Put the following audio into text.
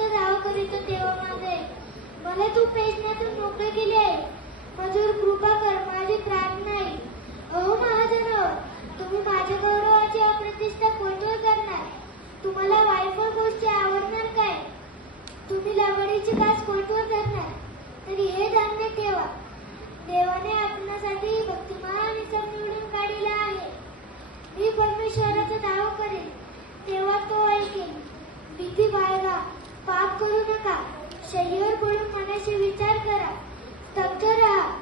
विरुद्ध धाव करीतो तेव्हा माझे मला तू पेजण्यातून मोकळे केले आहे. माझ्यावर कृपा कर, माझी प्रार्थना आहे. अहो महाजन, तुम्ही माझ्या गौरवाची अप्रतिष्ठा कोणत्यावर करणार? तुम्हाला वायफळ गोष्टी आवडणार काय? तुम्ही लागवडीची कास कोणत्यावर धरणार? तरी हे धान्य ठेवा, देवाने आपणासाठी भक्तिमान इतर निवडून काढलेला आहे. मी परमेश्वराचा धाव करेन, तेव्हा तो ऐकेल. भीती बाळगा, पाप करू नका, शरीर पडून मनाशी विचार करा, स्तब्ध राहा.